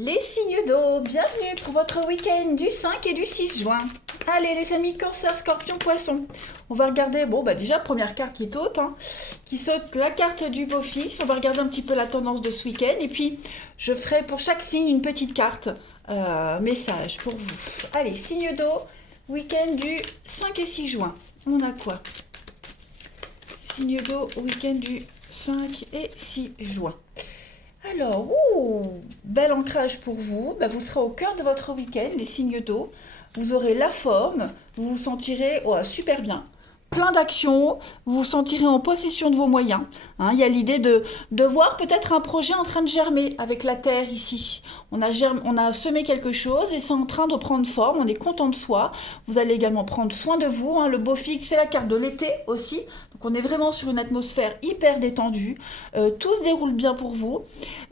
Les signes d'eau, bienvenue pour votre week-end du 5 et du 6 juin. Allez les amis, Cancer, Scorpion, Poisson. On va regarder, bon bah déjà première carte qui saute la carte du beau fixe. On va regarder un petit peu la tendance de ce week-end et puis je ferai pour chaque signe une petite carte message pour vous. Allez, signe d'eau, week-end du 5 et 6 juin. On a quoi? Signe d'eau, week-end du 5 et 6 juin. Alors, bel ancrage pour vous. Bah, vous serez au cœur de votre week-end, les signes d'eau. Vous aurez la forme, vous vous sentirez super bien. Plein d'actions, vous vous sentirez en possession de vos moyens. Hein, il y a l'idée de voir peut-être un projet en train de germer avec la terre ici. On a semé quelque chose et c'est en train de prendre forme, on est content de soi. Vous allez également prendre soin de vous. Hein, le beau fixe, c'est la carte de l'été aussi. Donc on est vraiment sur une atmosphère hyper détendue. Tout se déroule bien pour vous.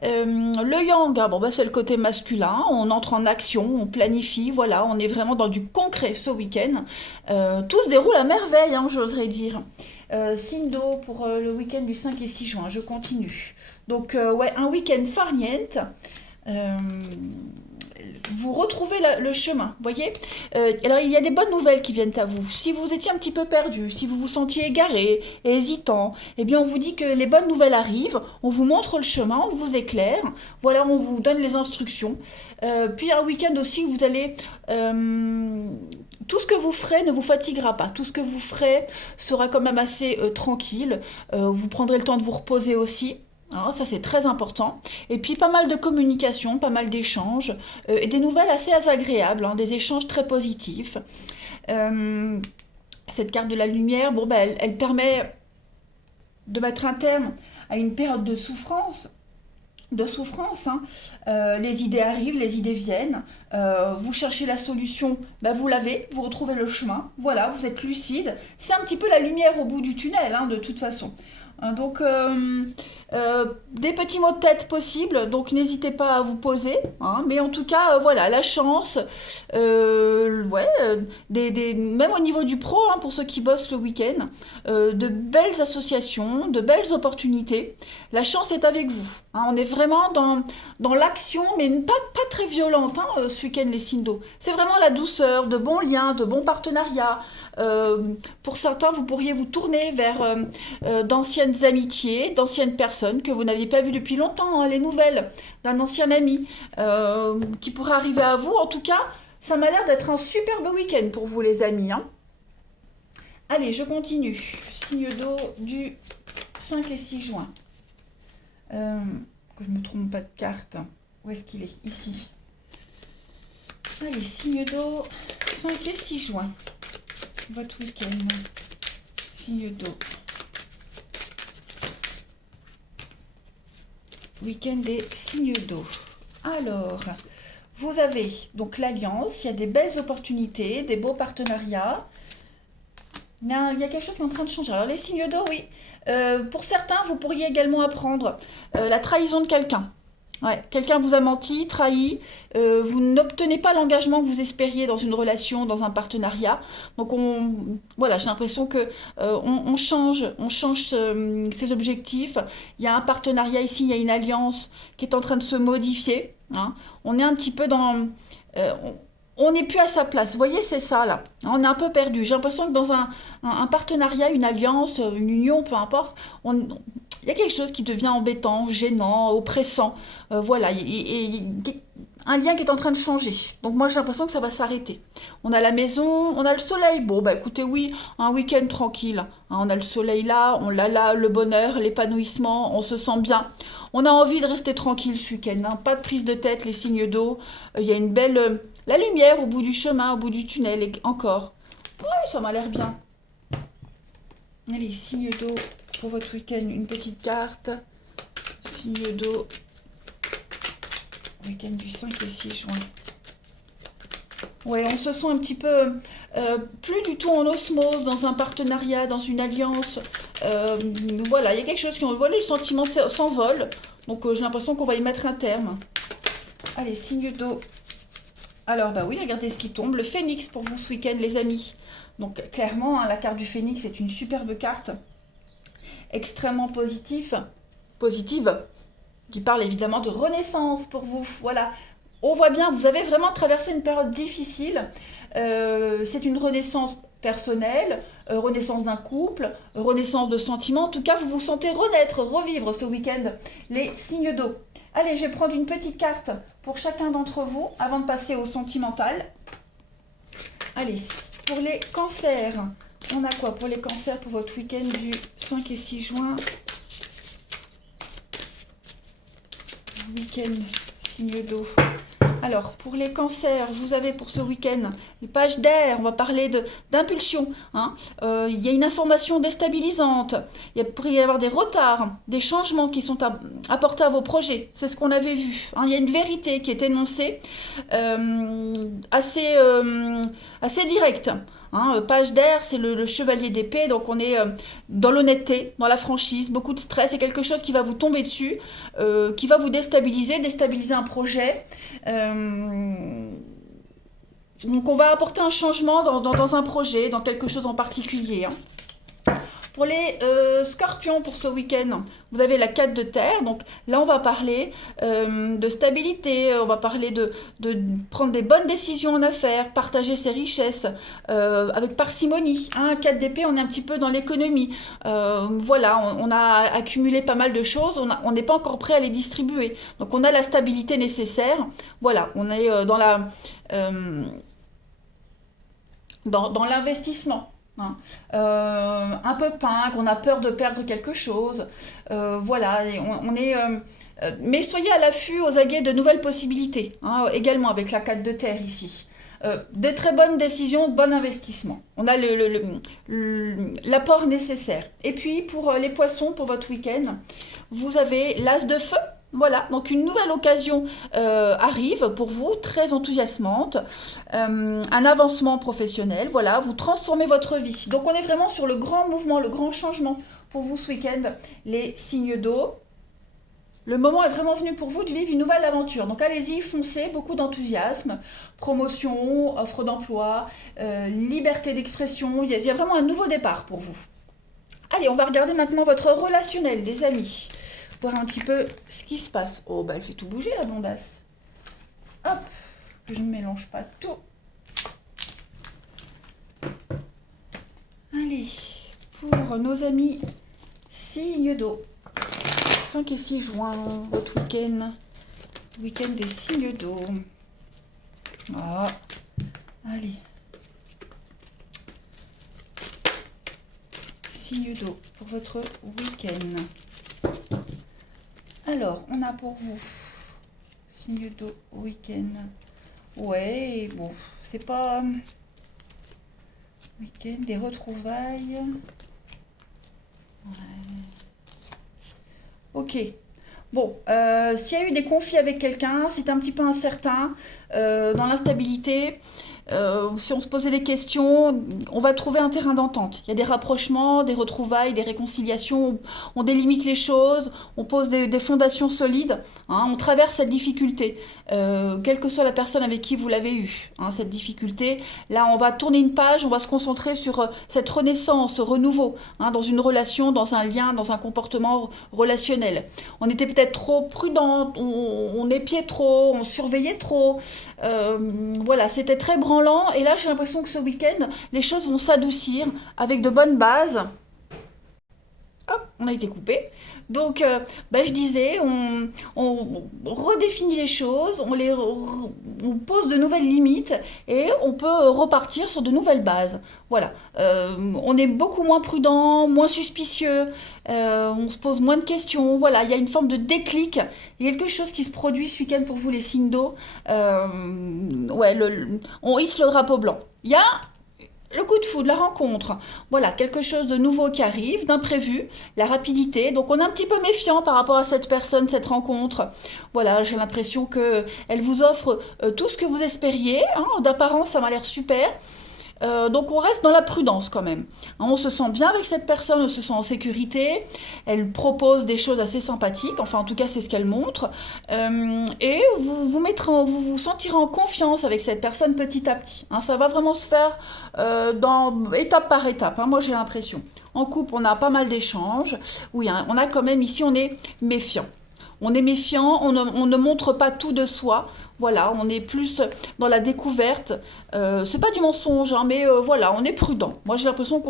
Le yang, c'est le côté masculin. On entre en action, on planifie. Voilà, on est vraiment dans du concret ce week-end. Tout se déroule à merveille, j'oserais dire. Signe d'eau pour le week-end du 5 et 6 juin. Je continue. Donc, un week-end farniente. Vous retrouvez le chemin, voyez. Alors, il y a des bonnes nouvelles qui viennent à vous. Si vous étiez un petit peu perdu, si vous vous sentiez égaré et hésitant, eh bien, on vous dit que les bonnes nouvelles arrivent, on vous montre le chemin, on vous éclaire, voilà, on vous donne les instructions. Puis, un week-end aussi, vous allez... tout ce que vous ferez ne vous fatiguera pas. Tout ce que vous ferez sera quand même assez tranquille. Vous prendrez le temps de vous reposer aussi. Alors, ça c'est très important. Et puis pas mal de communication, pas mal d'échanges, et des nouvelles assez agréables, des échanges très positifs. Euh, cette carte de la lumière, elle permet de mettre un terme à une période de souffrance. Les idées arrivent, les idées viennent. Vous cherchez la solution, vous l'avez, vous retrouvez le chemin. Voilà, vous êtes lucide. C'est un petit peu la lumière au bout du tunnel, de toute façon. Donc, des petits mots de tête possibles, donc n'hésitez pas à vous poser. Mais en tout cas, voilà, la chance, même au niveau du pro, pour ceux qui bossent le week-end, de belles associations, de belles opportunités. La chance est avec vous. On est vraiment dans l'action, mais pas très violente, ce week-end, les signes d'eau. C'est vraiment la douceur, de bons liens, de bons partenariats. Pour certains, vous pourriez vous tourner vers d'anciennes amitiés, d'anciennes personnes que vous n'aviez pas vues depuis longtemps, les nouvelles d'un ancien ami qui pourrait arriver à vous. En tout cas, ça m'a l'air d'être un superbe week-end pour vous, les amis. Allez, je continue. Signe d'eau du 5 et 6 juin. Que je ne me trompe pas de carte. Où est-ce qu'il est? Ici. Allez, signe d'eau 5 et 6 juin. Votre week-end. Signe d'eau. Week-end des signes d'eau. Alors, vous avez donc l'alliance, il y a des belles opportunités, des beaux partenariats. Il y a quelque chose qui est en train de changer. Alors, les signes d'eau, oui. Pour certains, vous pourriez également apprendre la trahison de quelqu'un. Ouais, quelqu'un vous a menti, trahi, vous n'obtenez pas l'engagement que vous espériez dans une relation, dans un partenariat. Donc voilà, j'ai l'impression que on change ses objectifs. Il y a un partenariat ici, il y a une alliance qui est en train de se modifier. On est un petit peu on n'est plus à sa place. Vous voyez, c'est ça là. On est un peu perdu. J'ai l'impression que dans un partenariat, une alliance, une union, peu importe, il y a quelque chose qui devient embêtant, gênant, oppressant. Voilà, un lien qui est en train de changer. Donc moi j'ai l'impression que ça va s'arrêter. On a la maison, on a le soleil. Bon écoutez, oui, un week-end tranquille. On a le soleil là, on l'a là, le bonheur, l'épanouissement, on se sent bien. On a envie de rester tranquille ce week-end. Pas de prise de tête, les signes d'eau. Il y a une belle... la lumière au bout du chemin, au bout du tunnel, et encore. Oui, ça m'a l'air bien. Allez, signe d'eau pour votre week-end, une petite carte. Signe d'eau. Week-end du 5 et 6 juin. Ouais, on se sent un petit peu plus du tout en osmose, dans un partenariat, dans une alliance. Voilà, il y a quelque chose qui... Voilà, le sentiment s'envole. Donc j'ai l'impression qu'on va y mettre un terme. Allez, signe d'eau. Alors, oui, regardez ce qui tombe. Le phénix pour vous ce week-end, les amis. Donc, clairement, la carte du phénix est une superbe carte. Extrêmement positive, qui parle évidemment de renaissance pour vous. Voilà, on voit bien, vous avez vraiment traversé une période difficile. C'est une renaissance personnelle, renaissance d'un couple, renaissance de sentiments. En tout cas, vous vous sentez renaître, revivre ce week-end les signes d'eau. Allez, je vais prendre une petite carte pour chacun d'entre vous avant de passer au sentimental. Allez, pour les cancers, on a quoi pour les cancers pour votre week-end du 5 et 6 juin? Week-end, signe d'eau. Alors, pour les cancers, vous avez pour ce week-end les pages d'air, on va parler d'impulsion. Hein. Il y a une information déstabilisante, il pourrait y avoir des retards, des changements qui sont apportés à vos projets. C'est ce qu'on avait vu. Hein. Il y a une vérité qui est énoncée, assez directe. Hein, page d'air, c'est le chevalier d'épée, donc on est dans l'honnêteté, dans la franchise, beaucoup de stress, c'est quelque chose qui va vous tomber dessus, qui va vous déstabiliser un projet. Donc on va apporter un changement dans un projet, dans quelque chose en particulier. Hein. Pour les scorpions, pour ce week-end, vous avez la 4 de terre. Donc là, on va parler de stabilité, on va parler de prendre des bonnes décisions en affaires, partager ses richesses avec parcimonie. Hein, 4 d'épée, on est un petit peu dans l'économie. Voilà, on a accumulé pas mal de choses, on n'est pas encore prêt à les distribuer. Donc on a la stabilité nécessaire. Voilà, on est dans l'investissement. Hein. Un peu punk, on a peur de perdre quelque chose. Voilà, et on est. Mais soyez à l'affût, aux aguets de nouvelles possibilités, hein, également avec la 4 de terre ici. De très bonnes décisions, de bon investissement. On a l'apport nécessaire. Et puis pour les poissons, pour votre week-end, vous avez l'as de feu. Voilà, donc une nouvelle occasion arrive pour vous, très enthousiasmante, un avancement professionnel, voilà, vous transformez votre vie. Donc on est vraiment sur le grand mouvement, le grand changement pour vous ce week-end, les signes d'eau. Le moment est vraiment venu pour vous de vivre une nouvelle aventure. Donc allez-y, foncez, beaucoup d'enthousiasme, promotion, offre d'emploi, liberté d'expression, il y a vraiment un nouveau départ pour vous. Allez, on va regarder maintenant votre relationnel, des amis. Voir un petit peu ce qui se passe. Oh, bah elle fait tout bouger la blondasse. Hop, que je ne mélange pas tout. Allez, pour nos amis signes d'eau. 5 et 6 juin, votre week-end. Week-end des signes d'eau. Ah, allez. Signes d'eau pour votre week-end. Alors, on a pour vous signe d'eau week-end. Ouais, bon, c'est pas week-end, des retrouvailles. Ouais. Ok. Bon, s'il y a eu des conflits avec quelqu'un, c'est un petit peu incertain, dans l'instabilité. Si on se posait des questions, on va trouver un terrain d'entente. Il y a des rapprochements, des retrouvailles, des réconciliations, on délimite les choses, on pose des fondations solides, hein, on traverse cette difficulté, quelle que soit la personne avec qui vous l'avez eue, hein, cette difficulté. Là, on va tourner une page, on va se concentrer sur cette renaissance, ce renouveau, hein, dans une relation, dans un lien, dans un comportement relationnel. On était peut-être trop prudent, on épiait trop, on surveillait trop, voilà, c'était très branlant. Et là, j'ai l'impression que ce week-end, les choses vont s'adoucir avec de bonnes bases. Hop, on a été coupé. Donc, je disais, on redéfinit les choses, on pose de nouvelles limites et on peut repartir sur de nouvelles bases. Voilà, on est beaucoup moins prudent, moins suspicieux, on se pose moins de questions. Voilà, il y a une forme de déclic, il y a quelque chose qui se produit ce week-end pour vous les signes d'eau. Ouais, on hisse le drapeau blanc. Il y a le coup de foudre, la rencontre, voilà, quelque chose de nouveau qui arrive, d'imprévu, la rapidité. Donc on est un petit peu méfiant par rapport à cette personne, cette rencontre. Voilà, j'ai l'impression que elle vous offre tout ce que vous espériez. Hein, d'apparence, ça m'a l'air super. Donc on reste dans la prudence quand même. Hein, on se sent bien avec cette personne, on se sent en sécurité. Elle propose des choses assez sympathiques, enfin en tout cas c'est ce qu'elle montre. Et vous vous sentirez en confiance avec cette personne petit à petit. Hein, ça va vraiment se faire étape par étape, hein, moi j'ai l'impression. En couple, on a pas mal d'échanges. Oui, hein, on a quand même ici, on est méfiant. On est méfiant, on ne montre pas tout de soi. Voilà, on est plus dans la découverte. C'est pas du mensonge, hein, mais voilà, on est prudent. Moi, j'ai l'impression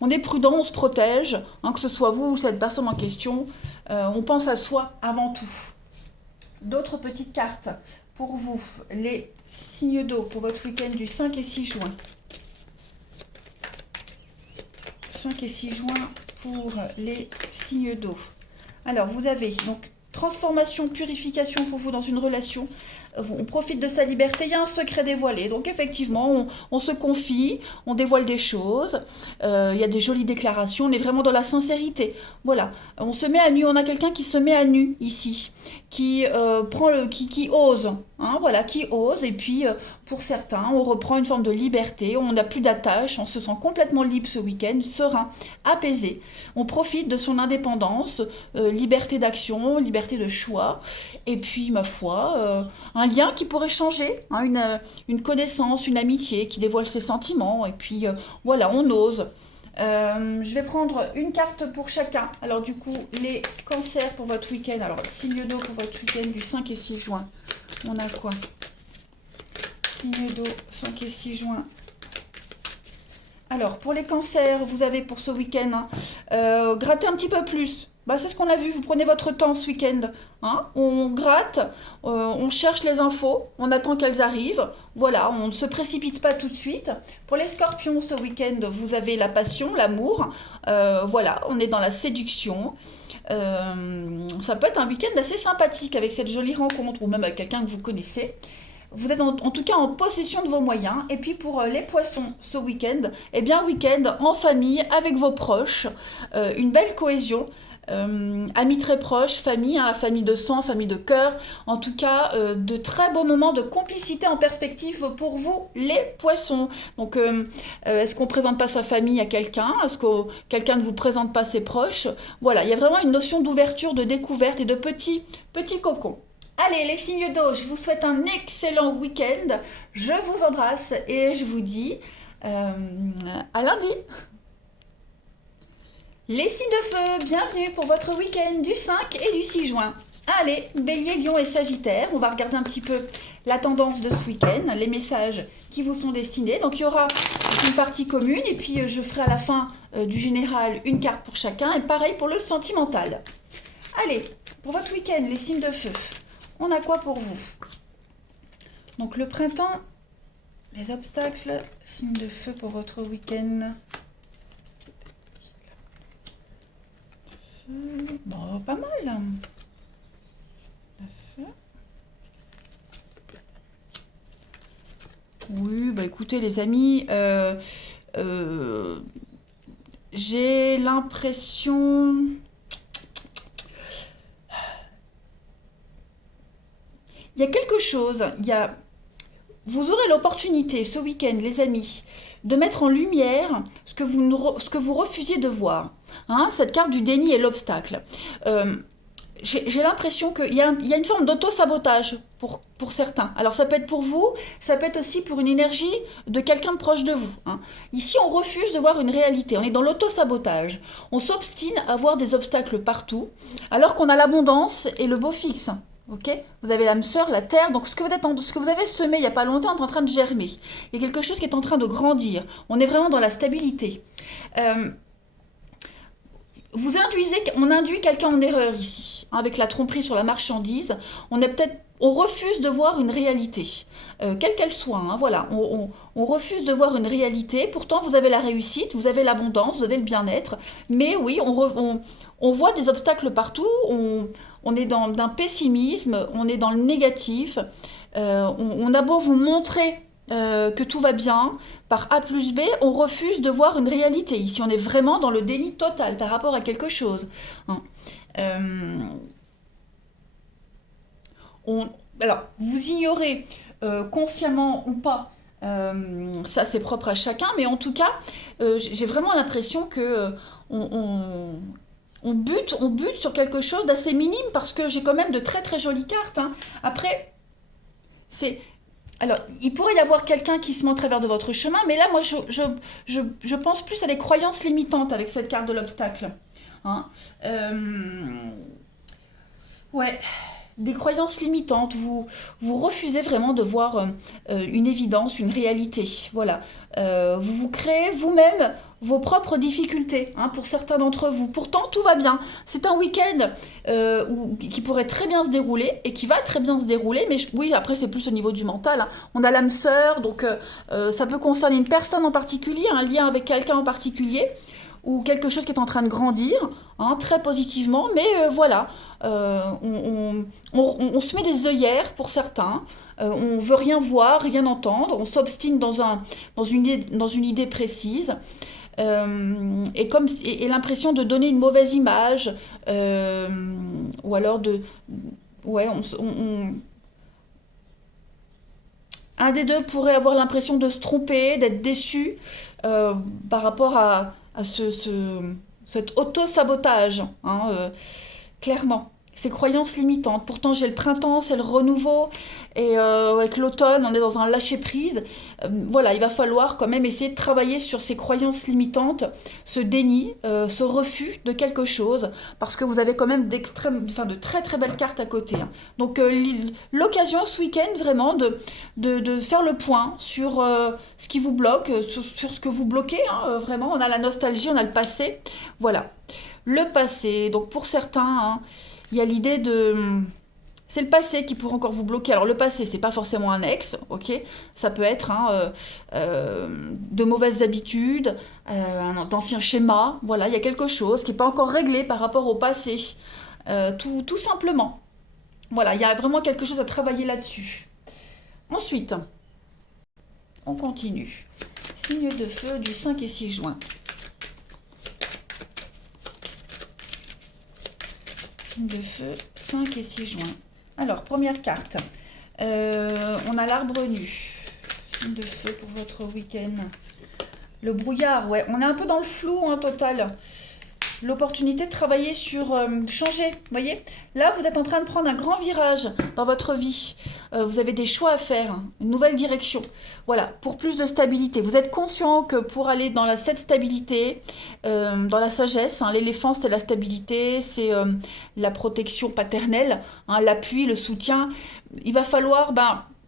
on est prudent, on se protège, hein, que ce soit vous ou cette personne en question. On pense à soi avant tout. D'autres petites cartes pour vous, les signes d'eau pour votre week-end du 5 et 6 juin. 5 et 6 juin pour les signes d'eau. Alors, vous avez donc transformation, purification pour vous dans une relation. On profite de sa liberté, il y a un secret dévoilé. Donc effectivement, on se confie, on dévoile des choses, il y a des jolies déclarations, on est vraiment dans la sincérité. Voilà, on se met à nu, on a quelqu'un qui se met à nu ici, qui qui ose, hein, voilà, qui ose. Et puis pour certains, on reprend une forme de liberté, on n'a plus d'attache, on se sent complètement libre ce week-end, serein, apaisé. On profite de son indépendance, liberté d'action, liberté de choix. Et puis ma foi, un lien qui pourrait changer, hein, une connaissance, une amitié qui dévoile ses sentiments. Et puis voilà, on ose. Je vais prendre une carte pour chacun. Alors du coup, les cancers pour votre week-end. Alors, signe d'eau pour votre week-end du 5 et 6 juin. On a quoi? Signe d'eau, 5 et 6 juin. Alors, pour les cancers, vous avez pour ce week-end, hein, grattez un petit peu plus. Bah, c'est ce qu'on a vu, vous prenez votre temps ce week-end. Hein, on gratte, on cherche les infos, on attend qu'elles arrivent. Voilà, on ne se précipite pas tout de suite. Pour les scorpions, ce week-end, vous avez la passion, l'amour. Voilà, on est dans la séduction. Ça peut être un week-end assez sympathique avec cette jolie rencontre ou même avec quelqu'un que vous connaissez. Vous êtes en tout cas en possession de vos moyens. Et puis pour les poissons, ce week-end, eh bien week-end en famille, avec vos proches, une belle cohésion. Amis très proches, famille, hein, la famille de sang, famille de cœur, en tout cas de très beaux moments de complicité en perspective pour vous les poissons. Donc est-ce qu'on ne présente pas sa famille à quelqu'un? Est-ce que quelqu'un ne vous présente pas ses proches? Voilà, il y a vraiment une notion d'ouverture, de découverte et de petits cocons. Allez, les signes d'eau, je vous souhaite un excellent week-end. Je vous embrasse et je vous dis à lundi. Les signes de feu, bienvenue pour votre week-end du 5 et du 6 juin. Allez, Bélier, Lion et Sagittaire, on va regarder un petit peu la tendance de ce week-end, les messages qui vous sont destinés. Donc il y aura une partie commune et puis je ferai à la fin du général une carte pour chacun et pareil pour le sentimental. Allez, pour votre week-end, les signes de feu, on a quoi pour vous? Donc le printemps, les obstacles, signes de feu pour votre week-end. Bon, pas mal. Oui, bah écoutez les amis, j'ai l'impression... Il y a quelque chose, vous aurez l'opportunité ce week-end, les amis, de mettre en lumière ce que vous refusiez de voir. Hein, cette carte du déni et l'obstacle. J'ai l'impression qu'il y a une forme d'auto-sabotage pour certains. Alors ça peut être pour vous, ça peut être aussi pour une énergie de quelqu'un de proche de vous. Hein. Ici, on refuse de voir une réalité. On est dans l'auto-sabotage. On s'obstine à voir des obstacles partout, alors qu'on a l'abondance et le beau fixe. Okay, vous avez l'âme sœur, la terre, donc ce que vous avez semé il n'y a pas longtemps est en train de germer. Il y a quelque chose qui est en train de grandir. On est vraiment dans la stabilité. On induit quelqu'un en erreur ici, hein, avec la tromperie sur la marchandise. On refuse de voir une réalité, quelle qu'elle soit. Hein, voilà, on refuse de voir une réalité. Pourtant, vous avez la réussite, vous avez l'abondance, vous avez le bien-être. Mais oui, on voit des obstacles partout. On est dans un pessimisme, on est dans le négatif. On a beau vous montrer que tout va bien, par A plus B, on refuse de voir une réalité. Ici, on est vraiment dans le déni total par rapport à quelque chose. Hein. Alors, vous ignorez consciemment ou pas, ça c'est propre à chacun, mais en tout cas, j'ai vraiment l'impression que on bute sur quelque chose d'assez minime parce que j'ai quand même de très très jolies cartes. Hein. Après, alors, il pourrait y avoir quelqu'un qui se met au travers de votre chemin, mais là, moi, je pense plus à des croyances limitantes avec cette carte de l'obstacle. Hein. Ouais, des croyances limitantes. Vous refusez vraiment de voir une évidence, une réalité. Voilà. Vous vous créez vous-même vos propres difficultés, hein, pour certains d'entre vous. Pourtant, tout va bien. C'est un week-end qui pourrait très bien se dérouler et qui va très bien se dérouler. Mais oui, après, c'est plus au niveau du mental, hein. On a l'âme sœur, donc ça peut concerner une personne en particulier, un lien avec quelqu'un en particulier ou quelque chose qui est en train de grandir, hein, très positivement, mais voilà, on se met des œillères pour certains, on veut rien voir, rien entendre, on s'obstine dans une idée précise, et l'impression de donner une mauvaise image, euh, ou alors de... Ouais, un des deux pourrait avoir l'impression de se tromper, d'être déçu euh, par rapport à cet auto-sabotage, hein, clairement. Ces croyances limitantes. Pourtant, j'ai le printemps, c'est le renouveau, et avec l'automne, on est dans un lâcher-prise. Voilà, il va falloir quand même essayer de travailler sur ces croyances limitantes, ce déni, ce refus de quelque chose, parce que vous avez quand même de très très belles cartes à côté, hein. Donc, l'occasion ce week-end vraiment de faire le point sur ce qui vous bloque, sur ce que vous bloquez, hein, vraiment. On a la nostalgie, on a le passé. Voilà. Le passé, donc pour certains, hein, il y a l'idée de... C'est le passé qui pourrait encore vous bloquer. Alors le passé, c'est pas forcément un ex, ok. Ça peut être, hein, de mauvaises habitudes, d'anciens schémas. Voilà, il y a quelque chose qui n'est pas encore réglé par rapport au passé. Tout simplement. Voilà, il y a vraiment quelque chose à travailler là-dessus. Ensuite, on continue. Signe de feu du 5 et 6 juin. Signe de feu, 5 et 6 juin. Alors, première carte. On a l'arbre nu. Signe de feu pour votre week-end. Le brouillard, ouais. On est un peu dans le flou, hein, total. L'opportunité de travailler sur changer. Vous voyez, là, vous êtes en train de prendre un grand virage dans votre vie. Vous avez des choix à faire, hein, une nouvelle direction. Voilà, pour plus de stabilité. Vous êtes conscient que pour aller dans cette stabilité, dans la sagesse, hein, l'éléphant, c'est la stabilité, c'est la protection paternelle, hein, l'appui, le soutien. Il va falloir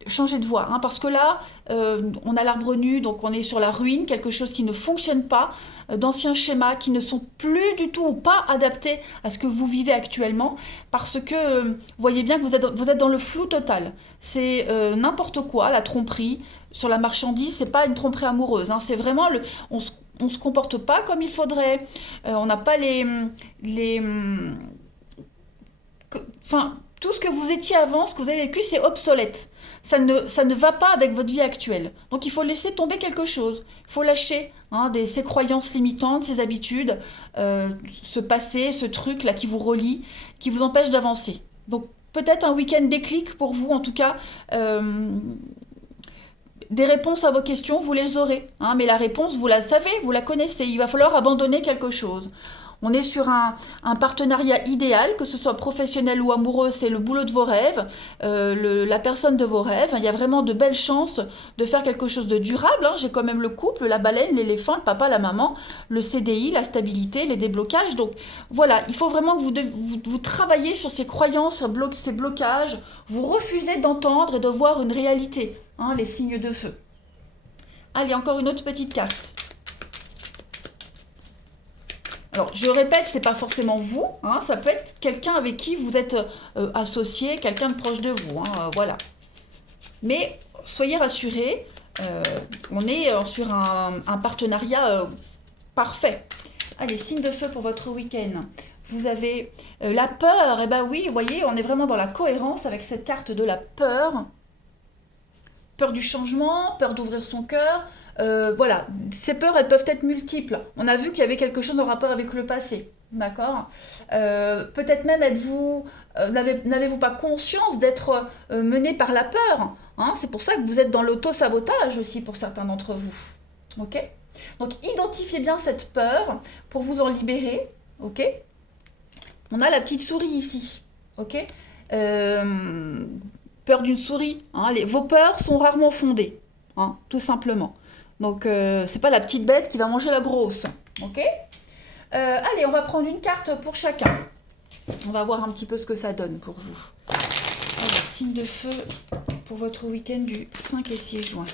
changer de voie, hein, parce que là, on a l'arbre nu, donc on est sur la ruine, quelque chose qui ne fonctionne pas, d'anciens schémas qui ne sont plus du tout ou pas adaptés à ce que vous vivez actuellement, parce que vous voyez bien que vous êtes dans le flou total. C'est n'importe quoi, la tromperie sur la marchandise, c'est pas une tromperie amoureuse, hein, c'est vraiment on se comporte pas comme il faudrait, on n'a pas les, enfin, tout ce que vous étiez avant, ce que vous avez vécu, c'est obsolète. Ça ne va pas avec votre vie actuelle. Donc il faut laisser tomber quelque chose. Il faut lâcher, hein, ces croyances limitantes, ces habitudes, ce passé, ce truc là qui vous relie, qui vous empêche d'avancer. Donc peut-être un week-end déclic pour vous, en tout cas. Des réponses à vos questions, vous les aurez, hein, mais la réponse, vous la savez, vous la connaissez. Il va falloir abandonner quelque chose. On est sur un partenariat idéal, que ce soit professionnel ou amoureux, c'est le boulot de vos rêves, la personne de vos rêves. Il y a vraiment de belles chances de faire quelque chose de durable, hein. J'ai quand même le couple, la baleine, l'éléphant, le papa, la maman, le CDI, la stabilité, les déblocages. Donc voilà, il faut vraiment que vous travaillez sur ces croyances, ces blocages. Vous refusez d'entendre et de voir une réalité, hein, les signes de feu. Allez, encore une autre petite carte. Alors, je répète, c'est pas forcément vous, hein, ça peut être quelqu'un avec qui vous êtes associé, quelqu'un de proche de vous, hein, voilà. Mais soyez rassurés, on est sur un partenariat parfait. Allez, signe de feu pour votre week-end. Vous avez la peur, et ben oui, vous voyez, on est vraiment dans la cohérence avec cette carte de la peur. Peur du changement, peur d'ouvrir son cœur. Voilà, ces peurs, elles peuvent être multiples. On a vu qu'il y avait quelque chose en rapport avec le passé. D'accord. Peut-être même n'avez-vous pas conscience d'être mené par la peur, hein. C'est pour ça que vous êtes dans l'auto-sabotage aussi pour certains d'entre vous. Ok. Donc identifiez bien cette peur pour vous en libérer. Ok. On a la petite souris ici. Ok. Peur d'une souris, hein. Vos peurs sont rarement fondées, hein, tout simplement. Donc, c'est pas la petite bête qui va manger la grosse. Ok. Allez, on va prendre une carte pour chacun. On va voir un petit peu ce que ça donne pour vous. Alors, signe de feu pour votre week-end du 5 et 6 juin.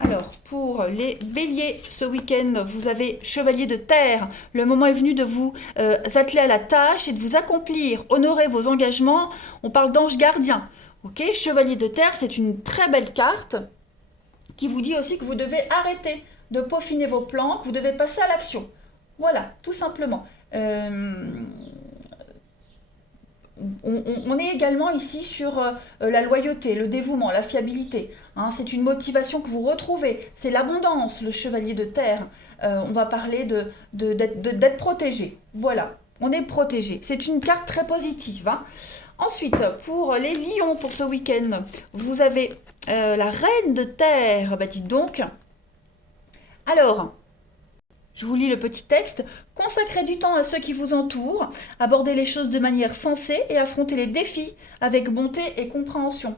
Alors, pour les béliers, ce week-end, vous avez chevalier de terre. Le moment est venu de vous atteler à la tâche et de vous accomplir, honorer vos engagements. On parle d'ange gardien. Ok, chevalier de terre, c'est une très belle carte qui vous dit aussi que vous devez arrêter de peaufiner vos plans, que vous devez passer à l'action. Voilà, tout simplement. On est également ici sur la loyauté, le dévouement, la fiabilité. Hein, c'est une motivation que vous retrouvez. C'est l'abondance, le chevalier de terre. On va parler d'être protégé. Voilà, on est protégé. C'est une carte très positive. Hein. Ensuite, pour les lions, pour ce week-end, vous avez la reine de terre. Bah, dites donc. Alors, je vous lis le petit texte. Consacrez du temps à ceux qui vous entourent, abordez les choses de manière sensée et affrontez les défis avec bonté et compréhension.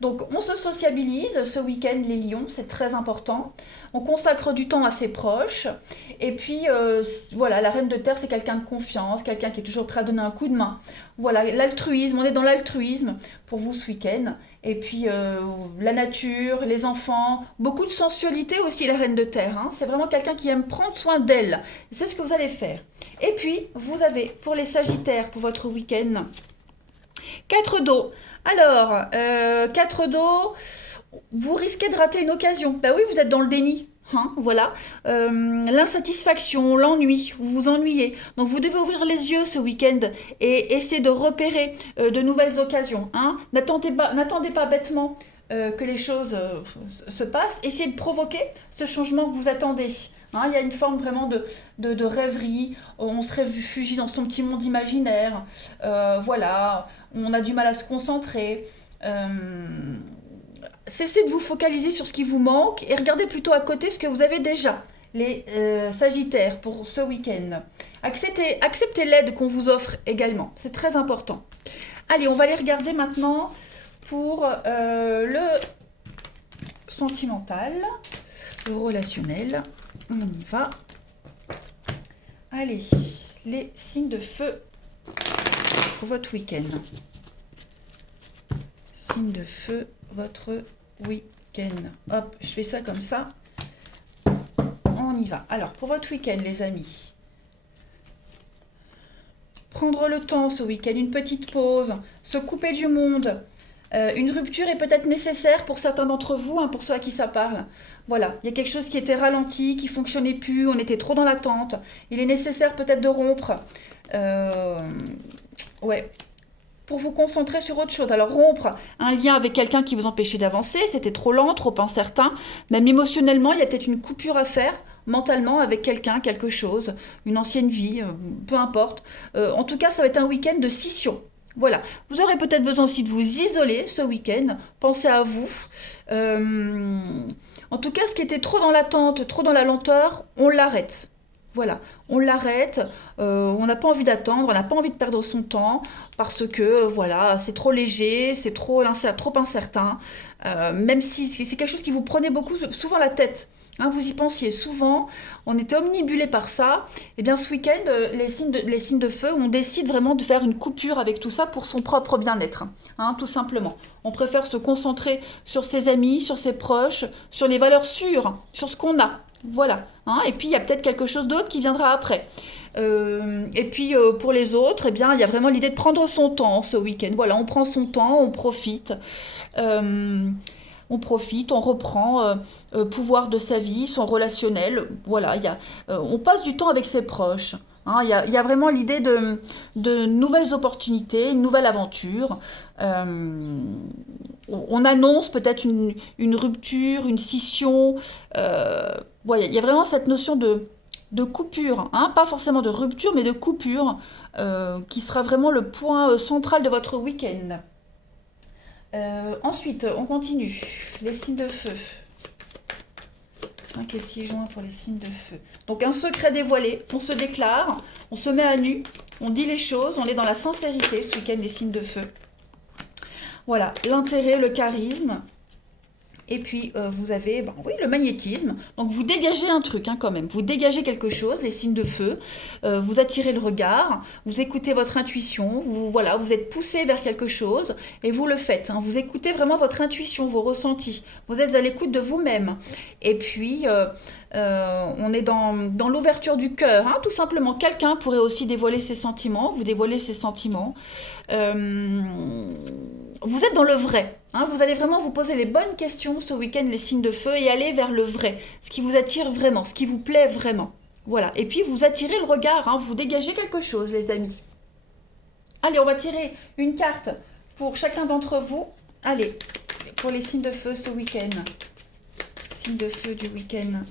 Donc on se sociabilise ce week-end les lions, c'est très important. On consacre du temps à ses proches. Et puis voilà, la reine de terre c'est quelqu'un de confiance, quelqu'un qui est toujours prêt à donner un coup de main. Voilà, l'altruisme, on est dans l'altruisme pour vous ce week-end. Et puis la nature, les enfants, beaucoup de sensualité aussi la reine de terre. Hein. C'est vraiment quelqu'un qui aime prendre soin d'elle. C'est ce que vous allez faire. Et puis vous avez pour les sagittaires, pour votre week-end, 4 d'eau. Alors, 4 d'eau, vous risquez de rater une occasion. Ben oui, vous êtes dans le déni. Hein, voilà. L'insatisfaction, l'ennui, vous vous ennuyez. Donc vous devez ouvrir les yeux ce week-end et essayer de repérer de nouvelles occasions. Hein. N'attendez pas bêtement que les choses se passent. Essayez de provoquer ce changement que vous attendez. Hein, il y a une forme vraiment de rêverie. On se réfugie dans son petit monde imaginaire. Voilà. On a du mal à se concentrer. Cessez de vous focaliser sur ce qui vous manque et regardez plutôt à côté ce que vous avez déjà. Les Sagittaires pour ce week-end. Acceptez l'aide qu'on vous offre également. C'est très important. Allez, on va aller regarder maintenant pour le sentimental, le relationnel. On y va. Allez, les signes de feu pour votre week-end. Signe de feu, votre week-end. Hop, je fais ça comme ça. On y va. Alors, pour votre week-end, les amis. Prendre le temps ce week-end, une petite pause, se couper du monde. Une rupture est peut-être nécessaire pour certains d'entre vous, hein, pour ceux à qui ça parle. Voilà, il y a quelque chose qui était ralenti, qui fonctionnait plus, on était trop dans l'attente. Il est nécessaire peut-être de rompre. Ouais. Pour vous concentrer sur autre chose. Alors rompre un lien avec quelqu'un qui vous empêchait d'avancer, c'était trop lent, trop incertain. Même émotionnellement, il y a peut-être une coupure à faire, mentalement, avec quelqu'un, quelque chose, une ancienne vie, peu importe. En tout cas, ça va être un week-end de scission. Voilà. Vous aurez peut-être besoin aussi de vous isoler ce week-end. Pensez à vous. En tout cas, ce qui était trop dans l'attente, trop dans la lenteur, on l'arrête. Voilà, on l'arrête, on n'a pas envie d'attendre, on n'a pas envie de perdre son temps parce que voilà, c'est trop léger, c'est trop incertain, même si c'est quelque chose qui vous prenait souvent la tête. Hein, vous y pensiez souvent, on était omnibulé par ça. Et bien ce week-end, les signes de feu, on décide vraiment de faire une coupure avec tout ça pour son propre bien-être, hein, tout simplement. On préfère se concentrer sur ses amis, sur ses proches, sur les valeurs sûres, sur ce qu'on a. Voilà. Hein, et puis, il y a peut-être quelque chose d'autre qui viendra après. Et puis, pour les autres, eh bien, il y a vraiment l'idée de prendre son temps ce week-end. Voilà, on prend son temps, on profite. On reprend pouvoir de sa vie, son relationnel. Voilà, on passe du temps avec ses proches. Hein, il y a vraiment l'idée de nouvelles opportunités, une nouvelle aventure. On annonce peut-être une rupture, une scission. Ouais, il y a vraiment cette notion de coupure, hein, pas forcément de rupture, mais de coupure, qui sera vraiment le point central de votre week-end. Ensuite, on continue. Les signes de feu. 5 et 6 juin pour les signes de feu. Donc un secret dévoilé, on se déclare, on se met à nu, on dit les choses, on est dans la sincérité ce week-end les signes de feu. Voilà, l'intérêt, le charisme. Et puis, vous avez, ben oui, le magnétisme. Donc, vous dégagez un truc, hein, quand même. Vous dégagez quelque chose, les signes de feu. Vous attirez le regard. Vous écoutez votre intuition. Voilà, vous êtes poussé vers quelque chose et vous le faites, hein. Vous écoutez vraiment votre intuition, vos ressentis. Vous êtes à l'écoute de vous-même. Et puis, on est dans l'ouverture du cœur, hein, tout simplement. Quelqu'un pourrait aussi dévoiler ses sentiments. Vous dévoilez ses sentiments. Euh, vous êtes dans le vrai, hein, vous allez vraiment vous poser les bonnes questions ce week-end, les signes de feu, et aller vers le vrai, ce qui vous attire vraiment, ce qui vous plaît vraiment. Voilà, et puis vous attirez le regard, hein, vous dégagez quelque chose, les amis. Allez, on va tirer une carte pour chacun d'entre vous. Allez, pour les signes de feu ce week-end. Signes de feu du week-end,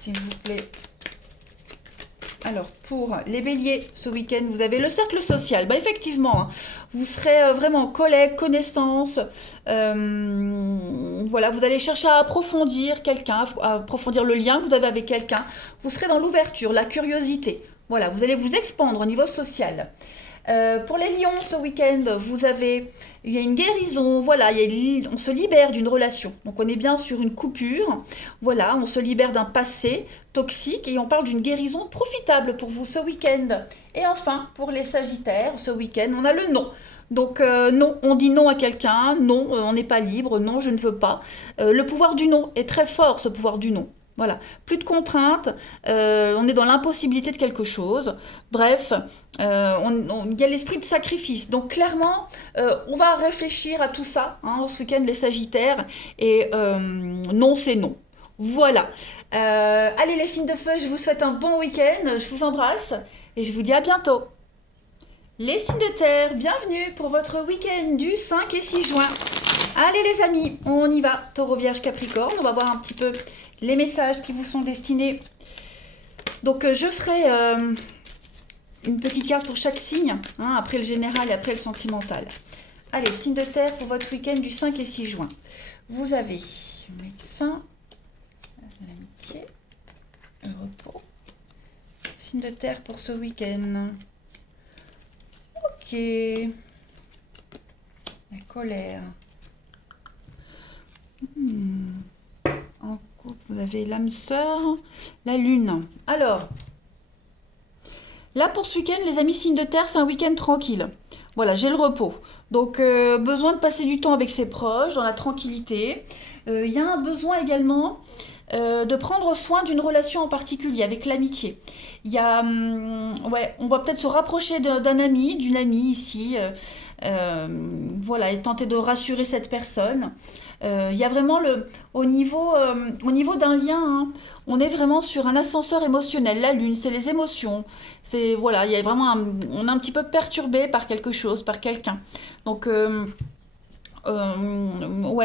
s'il vous plaît. Alors, pour les béliers, ce week-end, vous avez le cercle social. Bah, effectivement, hein, vous serez vraiment collègues, connaissances. Voilà, vous allez chercher à approfondir quelqu'un, à approfondir le lien que vous avez avec quelqu'un. Vous serez dans l'ouverture, la curiosité. Voilà, vous allez vous expandre au niveau social. Pour les lions, ce week-end, il y a une guérison, voilà, on se libère d'une relation. Donc on est bien sur une coupure, voilà, on se libère d'un passé toxique et on parle d'une guérison profitable pour vous ce week-end. Et enfin, pour les sagittaires, ce week-end, on a le non. Donc non, on dit non à quelqu'un, non, on n'est pas libre, non, je ne veux pas. Le pouvoir du non est très fort, ce pouvoir du non. Voilà, plus de contraintes, on est dans l'impossibilité de quelque chose. Bref, il y a l'esprit de sacrifice. Donc clairement, on va réfléchir à tout ça, hein, ce week-end les Sagittaires. Et non, c'est non. Voilà. Allez les signes de feu, je vous souhaite un bon week-end. Je vous embrasse et je vous dis à bientôt. Les signes de terre, bienvenue pour votre week-end du 5 et 6 juin. Allez les amis, on y va. Taureau, Vierge, Capricorne, on va voir un petit peu les messages qui vous sont destinés. Donc je ferai une petite carte pour chaque signe, hein, après le général et après le sentimental. Allez, signe de terre pour votre week-end du 5 et 6 juin. Vous avez médecin, l'amitié, le repos. Signe de terre pour ce week-end. Ok. La colère. En couple, vous avez l'âme sœur, la lune. Alors, là pour ce week-end, les amis signes de terre, c'est un week-end tranquille. Voilà, j'ai le repos. Donc, besoin de passer du temps avec ses proches, dans la tranquillité. Il y a un besoin également de prendre soin d'une relation en particulier, avec l'amitié. Il y a, ouais, on va peut-être se rapprocher d'un ami, d'une amie ici. Voilà, et tenter de rassurer cette personne. Il y a vraiment au niveau d'un lien, hein, on est vraiment sur un ascenseur émotionnel. La lune, c'est les émotions. C'est voilà, il y a vraiment on est un petit peu perturbé par quelque chose, par quelqu'un. Donc ouais,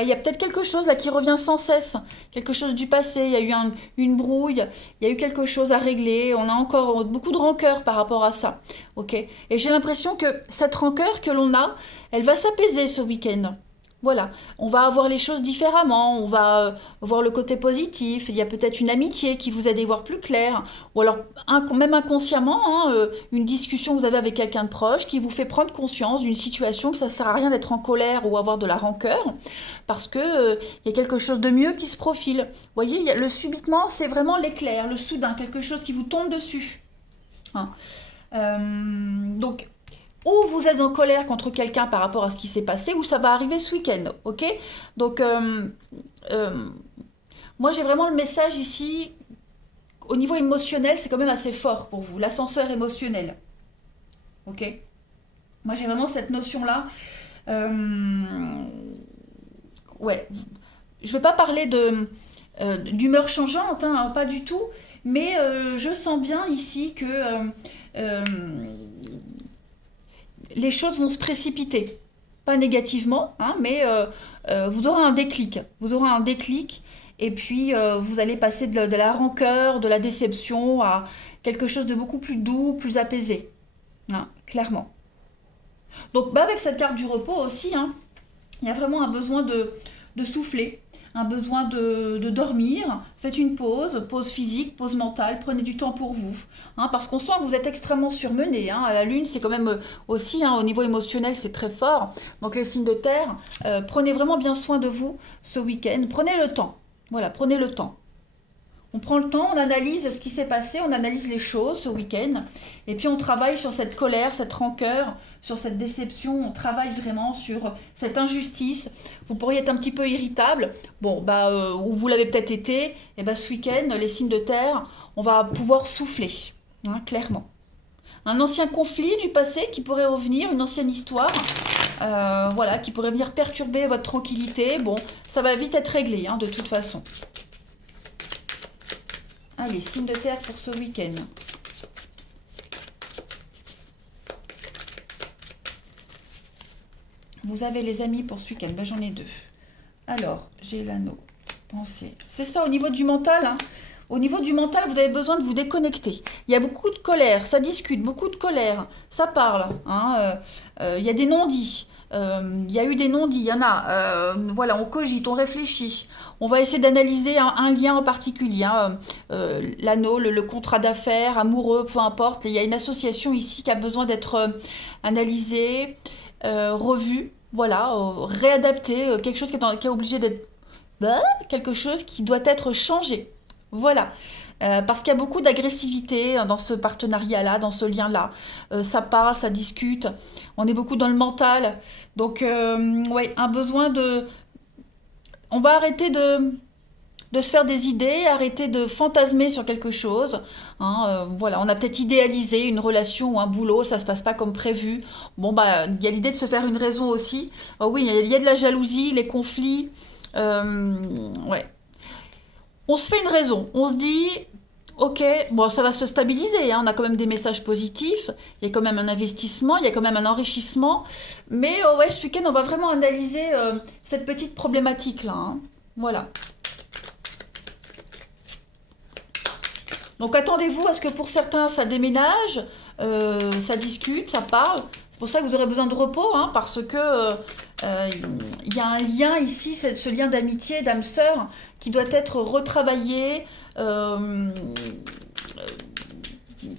il y a peut-être quelque chose là qui revient sans cesse, quelque chose du passé. Il y a eu une brouille, il y a eu quelque chose à régler. On a encore beaucoup de rancœur par rapport à ça, ok. Et j'ai l'impression que cette rancœur que l'on a, elle va s'apaiser ce week-end. Voilà, on va avoir les choses différemment, on va voir le côté positif, il y a peut-être une amitié qui vous aide à y voir plus clair, ou alors même inconsciemment, hein, une discussion que vous avez avec quelqu'un de proche qui vous fait prendre conscience d'une situation que ça ne sert à rien d'être en colère ou avoir de la rancœur, parce que il y a quelque chose de mieux qui se profile. Vous voyez, le subitement, c'est vraiment l'éclair, le soudain, quelque chose qui vous tombe dessus. Hein. Donc, ou vous êtes en colère contre quelqu'un par rapport à ce qui s'est passé, ou ça va arriver ce week-end, ok. Donc, moi j'ai vraiment le message ici, au niveau émotionnel, c'est quand même assez fort pour vous, l'ascenseur émotionnel, ok. Moi j'ai vraiment cette notion-là. Ouais, je ne vais pas parler d'humeur changeante, hein, pas du tout, mais je sens bien ici que euh, les choses vont se précipiter. Pas négativement, hein, mais vous aurez un déclic. Vous aurez un déclic et puis vous allez passer de la rancœur, de la déception à quelque chose de beaucoup plus doux, plus apaisé. Hein, clairement. Donc bah, avec cette carte du repos aussi, hein, il y a vraiment un besoin de souffler, un besoin de dormir. Faites une pause, pause physique, pause mentale, prenez du temps pour vous. Hein, parce qu'on sent que vous êtes extrêmement surmené. Hein. À la lune, c'est quand même aussi, hein, au niveau émotionnel, c'est très fort. Donc les signes de terre, prenez vraiment bien soin de vous ce week-end. Prenez le temps. Voilà, prenez le temps. On prend le temps, on analyse ce qui s'est passé, on analyse les choses ce week-end, et puis on travaille sur cette colère, cette rancœur, sur cette déception, on travaille vraiment sur cette injustice. Vous pourriez être un petit peu irritable, bon, ou vous l'avez peut-être été, et ce week-end, les signes de terre, on va pouvoir souffler, hein, clairement. Un ancien conflit du passé qui pourrait revenir, une ancienne histoire, voilà, qui pourrait venir perturber votre tranquillité. Bon, ça va vite être réglé, hein, de toute façon. Allez, signe de terre pour ce week-end. Vous avez les amis pour ce week-end. J'en ai 2. Alors, j'ai l'anneau. Pensez. C'est ça, au niveau du mental. Hein. Au niveau du mental, vous avez besoin de vous déconnecter. Il y a beaucoup de colère, ça discute, beaucoup de colère. Ça parle. Hein. Il y a des non-dits. Il y a eu des non-dits, il y en a. Voilà, on cogite, on réfléchit. On va essayer d'analyser un lien en particulier. Hein. L'anneau, le contrat d'affaires, amoureux, peu importe. Il y a une association ici qui a besoin d'être analysée, revue. Voilà, réadaptée. Quelque chose qui est obligé d'être... quelque chose qui doit être changé. Voilà. Parce qu'il y a beaucoup d'agressivité dans ce partenariat-là, dans ce lien-là. Ça parle, ça discute. On est beaucoup dans le mental. Donc, ouais, un besoin de... On va arrêter de se faire des idées, arrêter de fantasmer sur quelque chose. Hein, voilà, on a peut-être idéalisé une relation ou un boulot, ça se passe pas comme prévu. Bon, il y a l'idée de se faire une raison aussi. Oh, oui, il y a de la jalousie, les conflits. Ouais. On se fait une raison. On se dit, ok, bon, ça va se stabiliser. Hein, on a quand même des messages positifs. Il y a quand même un investissement, il y a quand même un enrichissement. Mais ouais, ce week-end, on va vraiment analyser cette petite problématique-là. Hein. Voilà. Donc attendez-vous à ce que pour certains, ça déménage, ça discute, ça parle. C'est pour ça que vous aurez besoin de repos, hein, parce que il y a un lien ici, ce lien d'amitié, d'âme sœur, qui doit être retravaillé.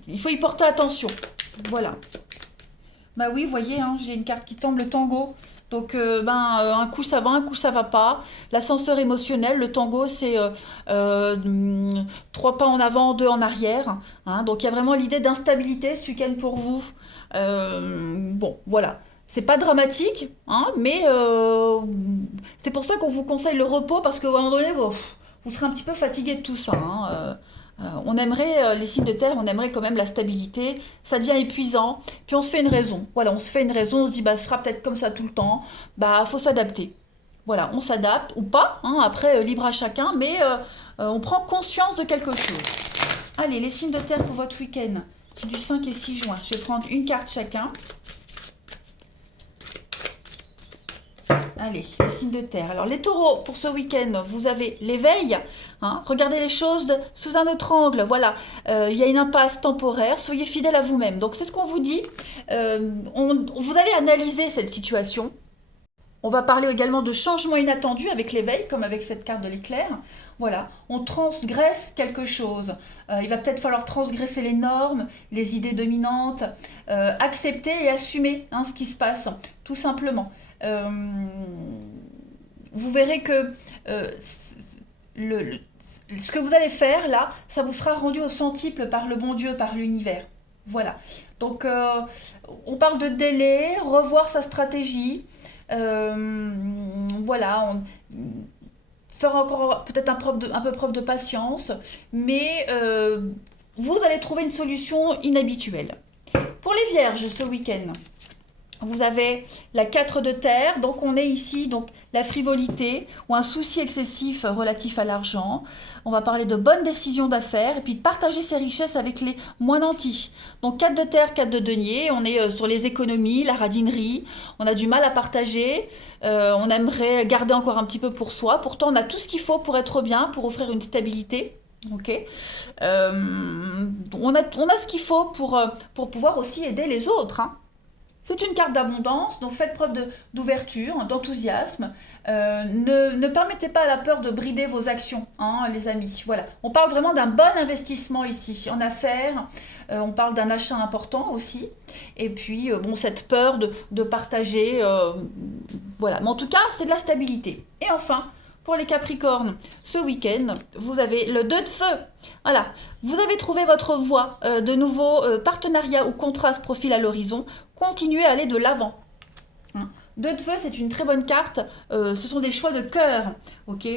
Il faut y porter attention. Voilà. Bah oui, vous voyez, hein, j'ai une carte qui tombe, le tango. Donc, un coup ça va, un coup ça va pas. L'ascenseur émotionnel, le tango, c'est 3 pas en avant, 2 en arrière. Hein. Donc, il y a vraiment l'idée d'instabilité ce week-end pour vous. Bon, voilà. C'est pas dramatique, hein, mais c'est pour ça qu'on vous conseille le repos, parce qu'à un moment donné, vous serez un petit peu fatigué de tout ça. Hein. On aimerait, les signes de terre, on aimerait quand même la stabilité, ça devient épuisant, puis on se fait une raison. Voilà, on se fait une raison, on se dit, ce sera peut-être comme ça tout le temps, faut s'adapter. Voilà, on s'adapte, ou pas, hein, après, libre à chacun, mais on prend conscience de quelque chose. Allez, les signes de terre pour votre week-end, du 5 et 6 juin. Je vais prendre une carte chacun. Allez, les signes de terre. Alors, les taureaux, pour ce week-end, vous avez l'éveil. Hein, regardez les choses sous un autre angle. Voilà, il y a une impasse temporaire. Soyez fidèle à vous-même. Donc, c'est ce qu'on vous dit. Vous allez analyser cette situation. On va parler également de changements inattendus avec l'éveil, comme avec cette carte de l'éclair. Voilà, on transgresse quelque chose. Il va peut-être falloir transgresser les normes, les idées dominantes, accepter et assumer ce qui se passe, tout simplement. Vous verrez que ce que vous allez faire là, ça vous sera rendu au centuple par le bon Dieu, par l'univers. Voilà. Donc, on parle de délai, revoir sa stratégie. Voilà. Faire encore peut-être un peu preuve de patience, mais vous allez trouver une solution inhabituelle. Pour les vierges ce week-end, vous avez la 4 de terre, donc on est ici, donc la frivolité ou un souci excessif relatif à l'argent. On va parler de bonnes décisions d'affaires et puis de partager ses richesses avec les moins nantis. Donc 4 de terre, 4 de denier, on est sur les économies, la radinerie, on a du mal à partager, on aimerait garder encore un petit peu pour soi, pourtant on a tout ce qu'il faut pour être bien, pour offrir une stabilité. Ok, on a ce qu'il faut pour pouvoir aussi aider les autres. Hein. C'est une carte d'abondance, donc faites preuve d'ouverture, d'enthousiasme. Ne permettez pas à la peur de brider vos actions, hein, les amis. Voilà. On parle vraiment d'un bon investissement ici en affaires. On parle d'un achat important aussi. Et puis, bon, cette peur de partager. Voilà. Mais en tout cas, c'est de la stabilité. Et enfin, pour les Capricornes, ce week-end, vous avez le 2 de feu. Voilà. Vous avez trouvé votre voie. De nouveaux partenariats ou contrats se profilent à l'horizon. Continuez à aller de l'avant. Hein. 2 de feu, c'est une très bonne carte. Ce sont des choix de cœur. Ok.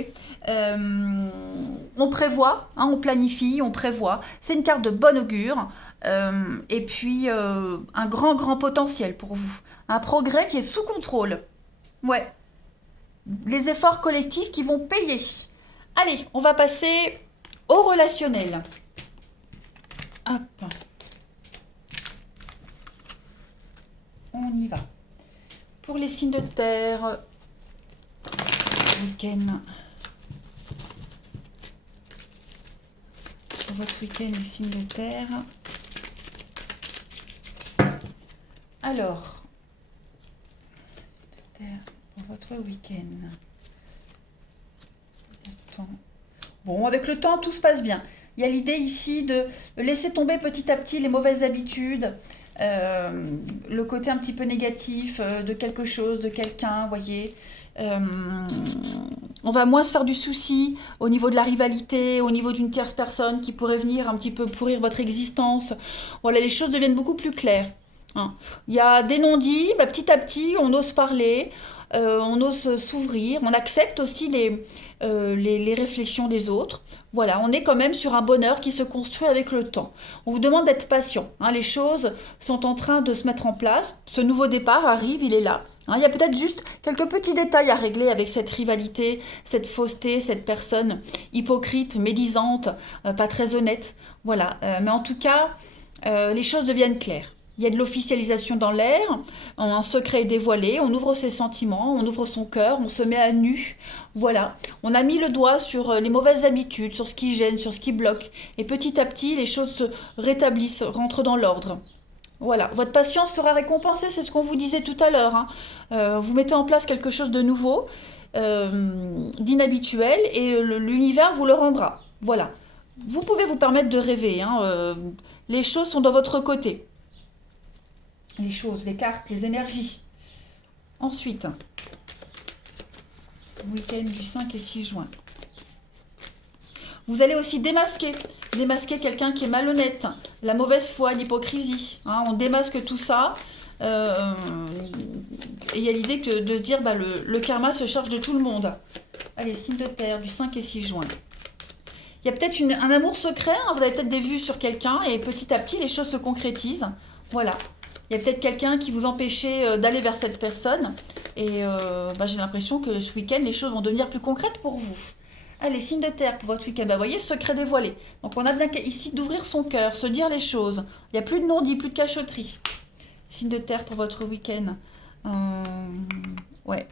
On prévoit, hein, on planifie, on prévoit. C'est une carte de bon augure. Et puis, un grand potentiel pour vous. Un progrès qui est sous contrôle. Ouais. Les efforts collectifs qui vont payer. Allez, on va passer au relationnel. Hop. On y va. Pour les signes de terre, week-end. Pour votre week-end, les signes de terre. Alors, terre pour votre week-end. Bon, avec le temps, tout se passe bien. Il y a l'idée ici de laisser tomber petit à petit les mauvaises habitudes, le côté un petit peu négatif de quelque chose, de quelqu'un, vous voyez. On va moins se faire du souci au niveau de la rivalité, au niveau d'une tierce personne qui pourrait venir un petit peu pourrir votre existence. Voilà, les choses deviennent beaucoup plus claires. Hein. Il y a des non-dits, bah, petit à petit, on ose parler. On ose s'ouvrir, on accepte aussi les réflexions des autres. Voilà, on est quand même sur un bonheur qui se construit avec le temps. On vous demande d'être patient. Hein, les choses sont en train de se mettre en place. Ce nouveau départ arrive, il est là. Hein, il y a peut-être juste quelques petits détails à régler avec cette rivalité, cette fausseté, cette personne hypocrite, médisante, pas très honnête. Voilà, mais en tout cas, les choses deviennent claires. Il y a de l'officialisation dans l'air, un secret est dévoilé, on ouvre ses sentiments, on ouvre son cœur, on se met à nu. Voilà, on a mis le doigt sur les mauvaises habitudes, sur ce qui gêne, sur ce qui bloque. Et petit à petit, les choses se rétablissent, rentrent dans l'ordre. Voilà, votre patience sera récompensée, c'est ce qu'on vous disait tout à l'heure. Hein. Vous mettez en place quelque chose de nouveau, d'inhabituel, et l'univers vous le rendra. Voilà, vous pouvez vous permettre de rêver. Hein. Les choses sont dans votre côté. Les choses, les cartes, les énergies. Ensuite, week-end du 5 et 6 juin. Vous allez aussi démasquer quelqu'un qui est malhonnête, la mauvaise foi, l'hypocrisie. Hein, on démasque tout ça. Et il y a l'idée de se dire, bah, le karma se charge de tout le monde. Allez, signe de terre du 5 et 6 juin. Il y a peut-être un amour secret, hein, vous avez peut-être des vues sur quelqu'un et petit à petit, les choses se concrétisent. Voilà. Il y a peut-être quelqu'un qui vous empêchait d'aller vers cette personne. Et j'ai l'impression que ce week-end, les choses vont devenir plus concrètes pour vous. Allez, signe de terre pour votre week-end. Bah, vous voyez, secret dévoilé. Donc, on a bien ici d'ouvrir son cœur, se dire les choses. Il n'y a plus de non-dit, plus de cachotterie. Signe de terre pour votre week-end. Ouais.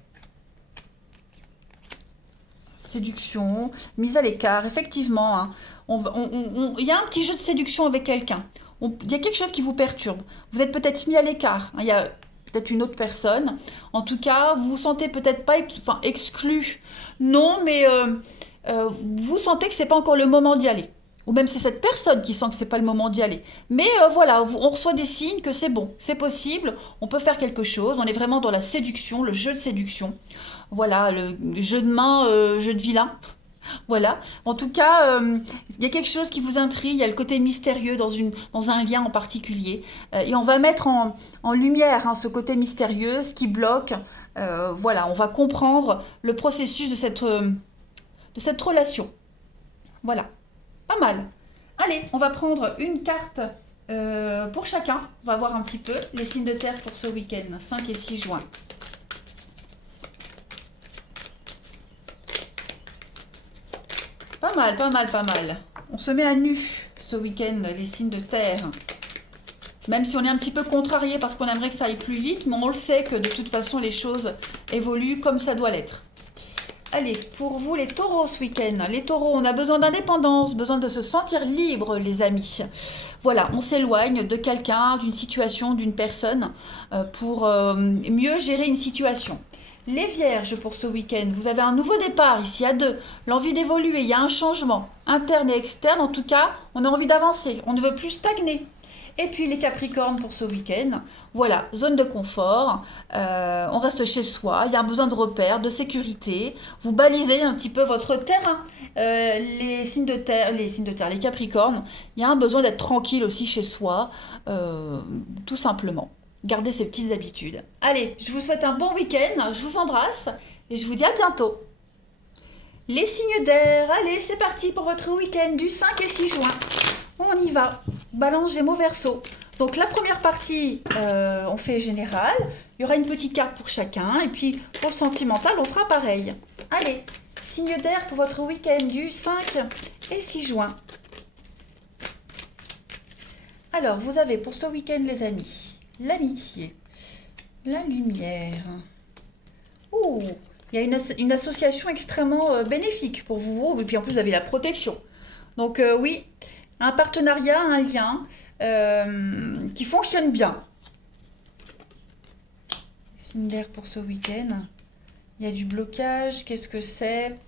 Séduction, mise à l'écart, effectivement. Hein. Il y a un petit jeu de séduction avec quelqu'un. Il y a quelque chose qui vous perturbe. Vous êtes peut-être mis à l'écart. Hein. Il y a peut-être une autre personne. En tout cas, vous vous sentez peut-être pas exclu. Non, mais vous sentez que c'est pas encore le moment d'y aller. Ou même c'est cette personne qui sent que c'est pas le moment d'y aller. Mais voilà, on reçoit des signes que c'est bon, c'est possible, on peut faire quelque chose. On est vraiment dans la séduction, le jeu de séduction. Voilà, le jeu de main, jeu de vilain. Voilà. En tout cas, il y a quelque chose qui vous intrigue, il y a le côté mystérieux dans un lien en particulier. Et on va mettre en lumière ce côté mystérieux, ce qui bloque. Voilà, on va comprendre le processus de cette relation. Voilà, pas mal. Allez, on va prendre une carte pour chacun. On va voir un petit peu les signes de terre pour ce week-end, 5 et 6 juin. Pas mal, pas mal, pas mal. On se met à nu ce week-end, les signes de terre. Même si on est un petit peu contrarié parce qu'on aimerait que ça aille plus vite, mais on le sait que de toute façon les choses évoluent comme ça doit l'être. Allez, pour vous les taureaux ce week-end. Les taureaux, on a besoin d'indépendance, besoin de se sentir libre, les amis. Voilà, on s'éloigne de quelqu'un, d'une situation, d'une personne pour mieux gérer une situation. Les vierges pour ce week-end, vous avez un nouveau départ ici à deux, l'envie d'évoluer, il y a un changement interne et externe, en tout cas, on a envie d'avancer, on ne veut plus stagner. Et puis les capricornes pour ce week-end, voilà, zone de confort, on reste chez soi, il y a un besoin de repères, de sécurité, vous balisez un petit peu votre terrain. Les capricornes, il y a un besoin d'être tranquille aussi chez soi, tout simplement. Gardez ces petites habitudes. Allez, je vous souhaite un bon week-end, je vous embrasse et je vous dis à bientôt. Les signes d'air, allez, c'est parti pour votre week-end du 5 et 6 juin. On y va. Balance, Gémeaux, Verseau. Donc la première partie, on fait général. Il y aura une petite carte pour chacun. Et puis pour le sentimental, on fera pareil. Allez, signe d'air pour votre week-end du 5 et 6 juin. Alors, vous avez pour ce week-end, les amis, l'amitié, la lumière. Ouh, il y a une association extrêmement bénéfique pour vous. Et puis en plus, vous avez la protection. Donc oui, un partenariat, un lien qui fonctionne bien. Signe d'air pour ce week-end. Il y a du blocage, qu'est-ce que c'est?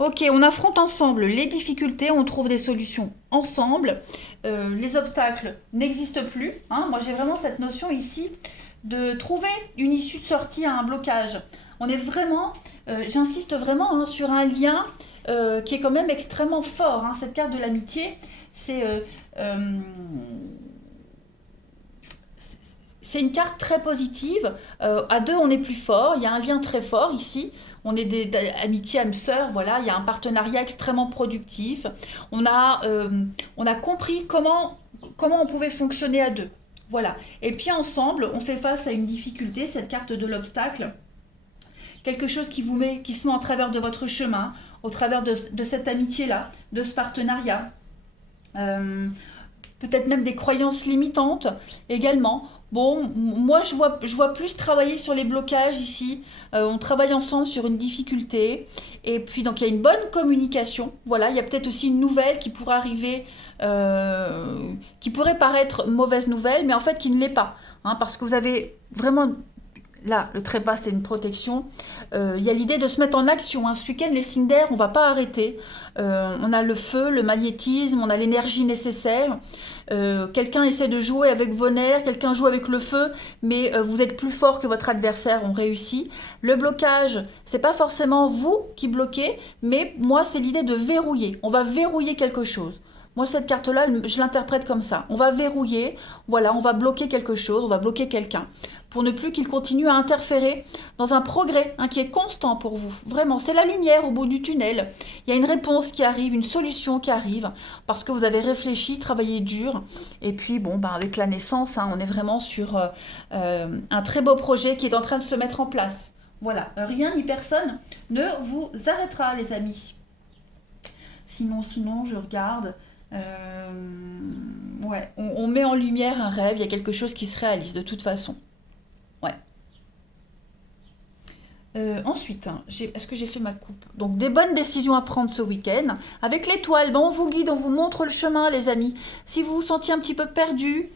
Ok, on affronte ensemble les difficultés, on trouve des solutions ensemble. Les obstacles n'existent plus. Hein. Moi, j'ai vraiment cette notion ici de trouver une issue de sortie à un blocage. On est vraiment, j'insiste vraiment hein, sur un lien qui est quand même extrêmement fort. Hein. Cette carte de l'amitié, c'est une carte très positive. À deux, on est plus fort. Il y a un lien très fort ici. On est des amitiés âmes sœurs. Voilà, il y a un partenariat extrêmement productif. On a compris comment on pouvait fonctionner à deux. Voilà. Et puis ensemble, on fait face à une difficulté, cette carte de l'obstacle. Quelque chose qui se met en travers de votre chemin, au travers de cette amitié-là, de ce partenariat. Peut-être même des croyances limitantes également. Bon, moi je vois plus travailler sur les blocages ici. On travaille ensemble sur une difficulté. Et puis donc il y a une bonne communication. Voilà, il y a peut-être aussi une nouvelle qui pourrait arriver, qui pourrait paraître mauvaise nouvelle, mais en fait qui ne l'est pas. Hein, parce que vous avez vraiment... Là, le trépas, c'est une protection. Il y a l'idée de se mettre en action. Hein. Ce week-end, les signes d'air, on ne va pas arrêter. On a le feu, le magnétisme, on a l'énergie nécessaire. Quelqu'un essaie de jouer avec vos nerfs, quelqu'un joue avec le feu, mais vous êtes plus fort que votre adversaire, on réussit. Le blocage, c'est pas forcément vous qui bloquez, mais moi, c'est l'idée de verrouiller. On va verrouiller quelque chose. Moi, cette carte-là, je l'interprète comme ça. On va verrouiller, voilà, on va bloquer quelque chose, on va bloquer quelqu'un, pour ne plus qu'il continue à interférer dans un progrès hein, qui est constant pour vous. Vraiment, c'est la lumière au bout du tunnel. Il y a une réponse qui arrive, une solution qui arrive, parce que vous avez réfléchi, travaillé dur. Et puis, bon, ben, avec la naissance, hein, on est vraiment sur un très beau projet qui est en train de se mettre en place. Voilà, rien ni personne ne vous arrêtera, les amis. Sinon, je regarde... ouais, on met en lumière un rêve, il y a quelque chose qui se réalise de toute façon. Ouais. Ensuite, hein, est-ce que j'ai fait ma coupe? Donc, des bonnes décisions à prendre ce week-end. Avec l'étoile, ben, on vous guide, on vous montre le chemin, les amis. Si vous vous sentiez un petit peu perdu,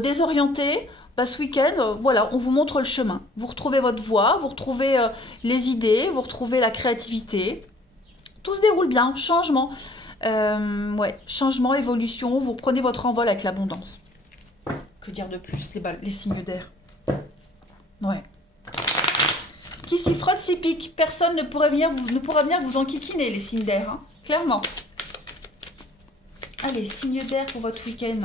désorienté, ben, ce week-end, voilà, on vous montre le chemin. Vous retrouvez votre voie, vous retrouvez les idées, vous retrouvez la créativité. Tout se déroule bien, changement. Ouais, changement, évolution, vous reprenez votre envol avec l'abondance. Que dire de plus, les signes d'air. Ouais. Qui s'y frotte, s'y pique. Personne ne pourra venir vous enquiquiner, les signes d'air, hein, clairement. Allez, signes d'air pour votre week-end.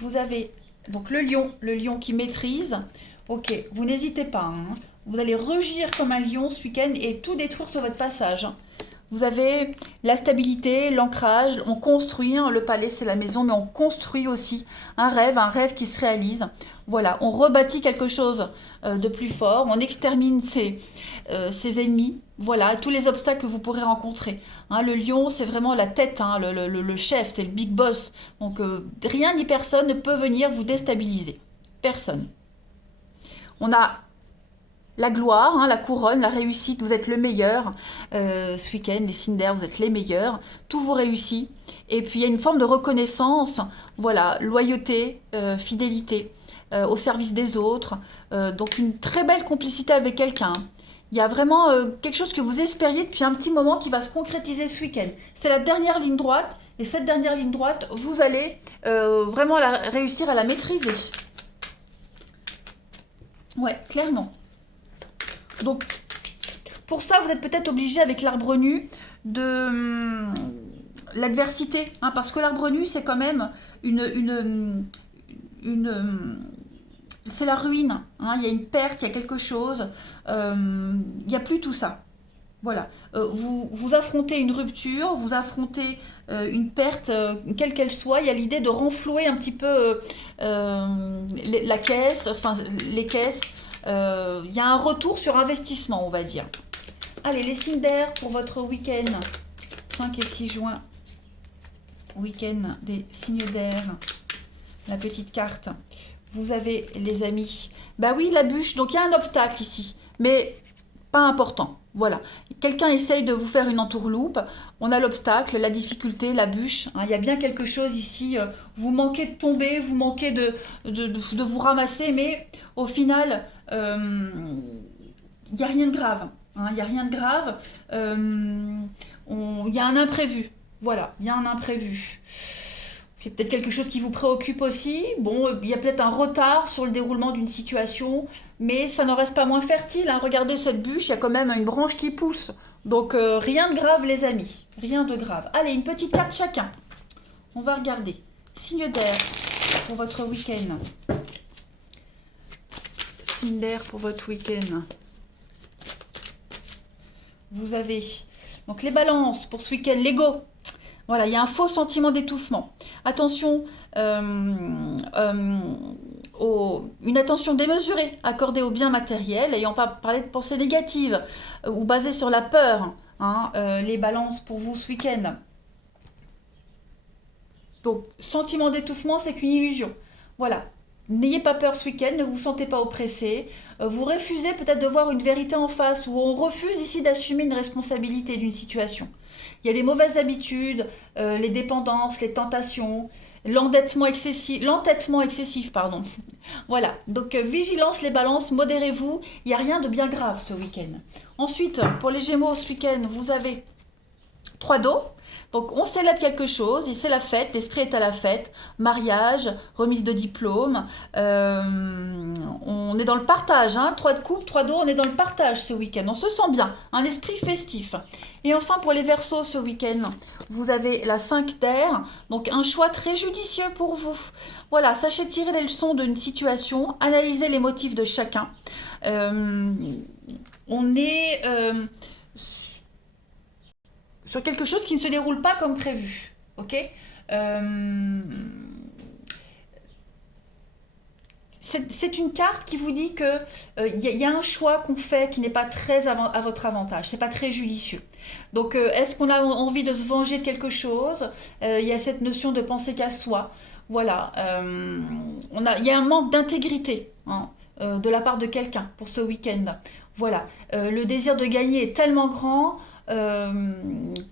Vous avez donc le lion qui maîtrise. Ok, vous n'hésitez pas. Hein. Vous allez rugir comme un lion ce week-end et tout détruire sur votre passage. Hein. Vous avez la stabilité, l'ancrage, on construit, hein, le palais c'est la maison, mais on construit aussi un rêve qui se réalise. Voilà, on rebâtit quelque chose de plus fort, on extermine ses ennemis, voilà, tous les obstacles que vous pourrez rencontrer. Hein, le lion, c'est vraiment la tête, hein, le chef, c'est le big boss. Donc rien ni personne ne peut venir vous déstabiliser. Personne. On a... la gloire, hein, la couronne, la réussite, vous êtes le meilleur. Ce week-end, les signes d'air, vous êtes les meilleurs. Tout vous réussit. Et puis, il y a une forme de reconnaissance. Voilà, loyauté, fidélité. au service des autres. Donc une très belle complicité avec quelqu'un. Il y a vraiment quelque chose que vous espériez depuis un petit moment qui va se concrétiser ce week-end. C'est la dernière ligne droite. Et cette dernière ligne droite, vous allez vraiment réussir à la maîtriser. Ouais, clairement. Donc, pour ça, vous êtes peut-être obligé avec l'arbre nu de l'adversité. Hein, parce que l'arbre nu, c'est quand même c'est la ruine. Hein, il y a une perte, il y a quelque chose. Il n'y a plus tout ça. Voilà. Vous affrontez une rupture, vous affrontez une perte, quelle qu'elle soit. Il y a l'idée de renflouer un petit peu la caisse, enfin les caisses. Il y a un retour sur investissement, on va dire. Allez, les signes d'air pour votre week-end 5 et 6 juin. Week-end des signes d'air. La petite carte. Vous avez les amis. Bah oui, la bûche. Donc il y a un obstacle ici. Mais pas important. Voilà. Quelqu'un essaye de vous faire une entourloupe. On a l'obstacle, la difficulté, la bûche. Hein, il y a bien quelque chose ici. Vous manquez de tomber, vous manquez de vous ramasser. Mais au final, il n'y a rien de grave. Hein, il n'y a rien de grave. Il y a un imprévu. Voilà, il y a un imprévu. Il y a peut-être quelque chose qui vous préoccupe aussi. Bon, il y a peut-être un retard sur le déroulement d'une situation, mais ça n'en reste pas moins fertile. Hein. Regardez cette bûche, il y a quand même une branche qui pousse. Donc rien de grave les amis, rien de grave. Allez, une petite carte chacun. On va regarder. Signe d'air pour votre week-end. Signe d'air pour votre week-end. Vous avez donc les balances pour ce week-end, l'ego. Voilà, il y a un faux sentiment d'étouffement. Attention, une attention démesurée accordée aux biens matériels, ayant pas parlé de pensées négatives ou basées sur la peur. Hein, les balances pour vous ce week-end. Donc, sentiment d'étouffement, c'est qu'une illusion. Voilà. N'ayez pas peur ce week-end, ne vous sentez pas oppressé. Vous refusez peut-être de voir une vérité en face, ou on refuse ici d'assumer une responsabilité d'une situation. Il y a des mauvaises habitudes, les dépendances, les tentations, l'entêtement excessif, pardon. Voilà, donc vigilance les balances, modérez-vous, il n'y a rien de bien grave ce week-end. Ensuite, pour les Gémeaux, ce week-end, vous avez 3 d'eau. Donc on célèbre quelque chose, et c'est la fête, l'esprit est à la fête, mariage, remise de diplôme, on est dans le partage, hein, 3 de coupe, 3 d'eau, on est dans le partage ce week-end, on se sent bien, un esprit festif. Et enfin pour les Verseaux ce week-end, vous avez la 5 d'air, donc un choix très judicieux pour vous. Voilà, sachez tirer des leçons d'une situation, analyser les motifs de chacun. On est sur quelque chose qui ne se déroule pas comme prévu. Ok. C'est une carte qui vous dit que y a un choix qu'on fait qui n'est pas très à votre avantage, c'est pas très judicieux. Donc est-ce qu'on a envie de se venger de quelque chose? Il y a cette notion de penser qu'à soi. Voilà. Il y a un manque d'intégrité, hein, de la part de quelqu'un pour ce week-end. Voilà. Le désir de gagner est tellement grand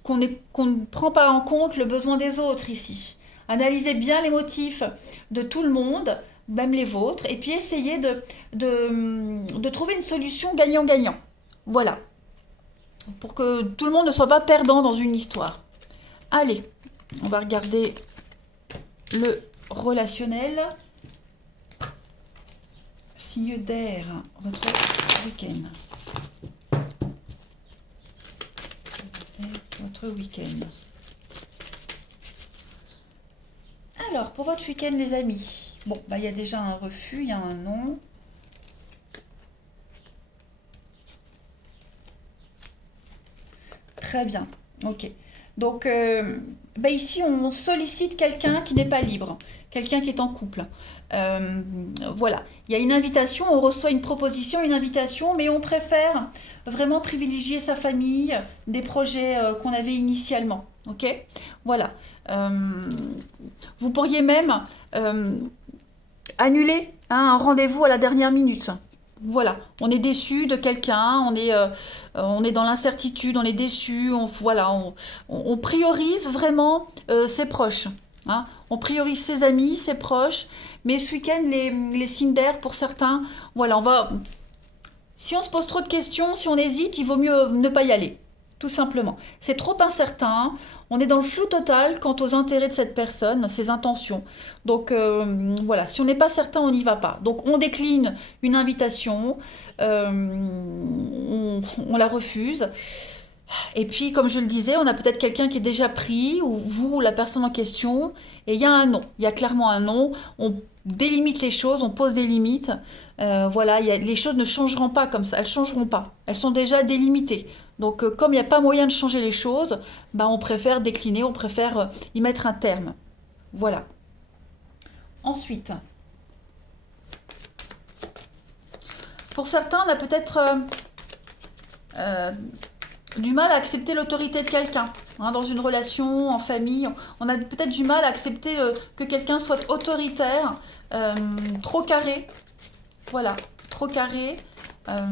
qu'on ne prend pas en compte le besoin des autres ici. Analysez bien les motifs de tout le monde, même les vôtres, et puis essayez de trouver une solution gagnant-gagnant. Voilà, pour que tout le monde ne soit pas perdant dans une histoire. Allez, on va regarder le relationnel. Signe d'air, votre week-end. Votre week-end. Alors, pour votre week-end, les amis. Bon, bah, il y a déjà un refus, il y a un non. Très bien, ok. Donc, ici, on sollicite quelqu'un qui n'est pas libre, quelqu'un qui est en couple. Voilà, il y a une invitation, on reçoit une proposition, une invitation, mais on préfère vraiment privilégier sa famille, des projets qu'on avait initialement. Ok, voilà. Vous pourriez même annuler, hein, un rendez-vous à la dernière minute. Voilà, on est déçu de quelqu'un, on est dans l'incertitude, on est déçu, voilà, on priorise vraiment ses proches. hein. On priorise ses amis, ses proches, mais ce week-end, les signes d'air, pour certains, voilà, si on se pose trop de questions, si on hésite, il vaut mieux ne pas y aller, tout simplement. C'est trop incertain, on est dans le flou total quant aux intérêts de cette personne, ses intentions. Donc voilà, si on n'est pas certain, on n'y va pas. Donc on décline une invitation, on la refuse. Et puis, comme je le disais, on a peut-être quelqu'un qui est déjà pris, ou vous, ou la personne en question, et il y a un non. Il y a clairement un non. On délimite les choses, on pose des limites. Voilà, les choses ne changeront pas comme ça. Elles ne changeront pas. Elles sont déjà délimitées. Donc, comme il n'y a pas moyen de changer les choses, bah, on préfère décliner, on préfère y mettre un terme. Voilà. Ensuite, pour certains, on a peut-être du mal à accepter l'autorité de quelqu'un. Hein, dans une relation, en famille, on a peut-être du mal à accepter que quelqu'un soit autoritaire, trop carré. Voilà, trop carré. Euh,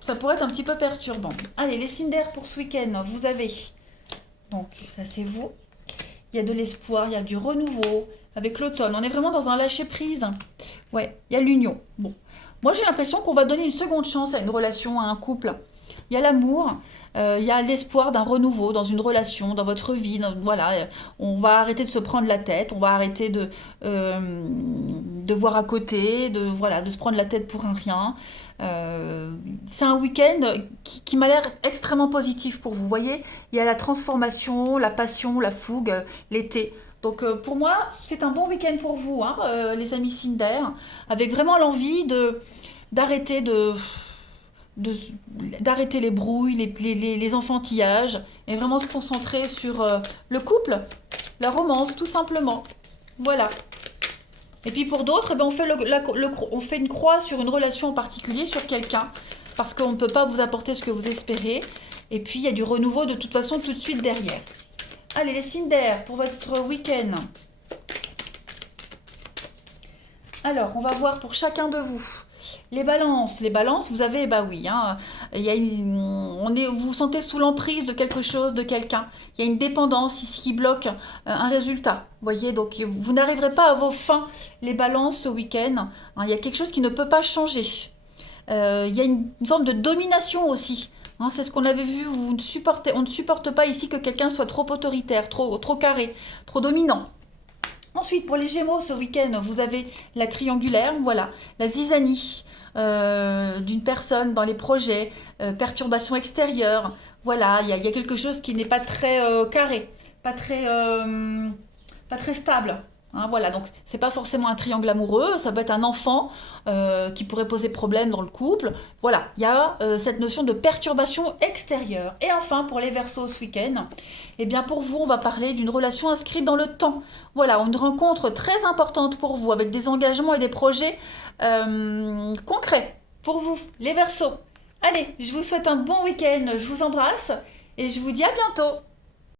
Ça pourrait être un petit peu perturbant. Allez, les signes d'air pour ce week-end, vous avez. Donc, ça c'est vous. Il y a de l'espoir, il y a du renouveau. Avec l'automne, on est vraiment dans un lâcher-prise. Ouais, il y a l'union. Bon. Moi, j'ai l'impression qu'on va donner une seconde chance à une relation, à un couple. Il y a l'amour, il y a l'espoir d'un renouveau dans une relation, dans votre vie. Voilà, on va arrêter de se prendre la tête, on va arrêter de voir à côté, voilà, de se prendre la tête pour un rien. C'est un week-end qui m'a l'air extrêmement positif pour vous. Vous voyez, il y a la transformation, la passion, la fougue, l'été. Donc pour moi, c'est un bon week-end pour vous, hein, les amis Cinder, avec vraiment l'envie d'arrêter de- d'arrêter les brouilles, les enfantillages, et vraiment se concentrer sur le couple, la romance, tout simplement. Voilà. Et puis pour d'autres, eh ben, on fait une croix sur une relation en particulier, sur quelqu'un, parce qu'on ne peut pas vous apporter ce que vous espérez. Et puis il y a du renouveau de toute façon tout de suite derrière. Allez, les signes d'air pour votre week-end. Alors, on va voir pour chacun de vous. Les balances, vous avez, bah oui, hein, il y a vous vous sentez sous l'emprise de quelque chose, de quelqu'un. Il y a une dépendance ici qui bloque un résultat. Vous voyez, donc vous n'arriverez pas à vos fins, les balances, ce week-end. Hein, il y a quelque chose qui ne peut pas changer. Il y a une forme de domination aussi. Hein, c'est ce qu'on avait vu, on ne supporte pas ici que quelqu'un soit trop autoritaire, trop carré, trop dominant. Ensuite, pour les Gémeaux, ce week-end, vous avez la triangulaire, voilà, la zizanie d'une personne dans les projets, perturbation extérieure, voilà, il y a quelque chose qui n'est pas très carré, pas très stable. Hein, voilà, donc c'est pas forcément un triangle amoureux, ça peut être un enfant qui pourrait poser problème dans le couple. Voilà, il y a cette notion de perturbation extérieure. Et enfin, pour les Verseaux ce week-end, eh bien pour vous, on va parler d'une relation inscrite dans le temps. Voilà, une rencontre très importante pour vous, avec des engagements et des projets concrets pour vous, les Verseaux. Allez, je vous souhaite un bon week-end, je vous embrasse et je vous dis à bientôt.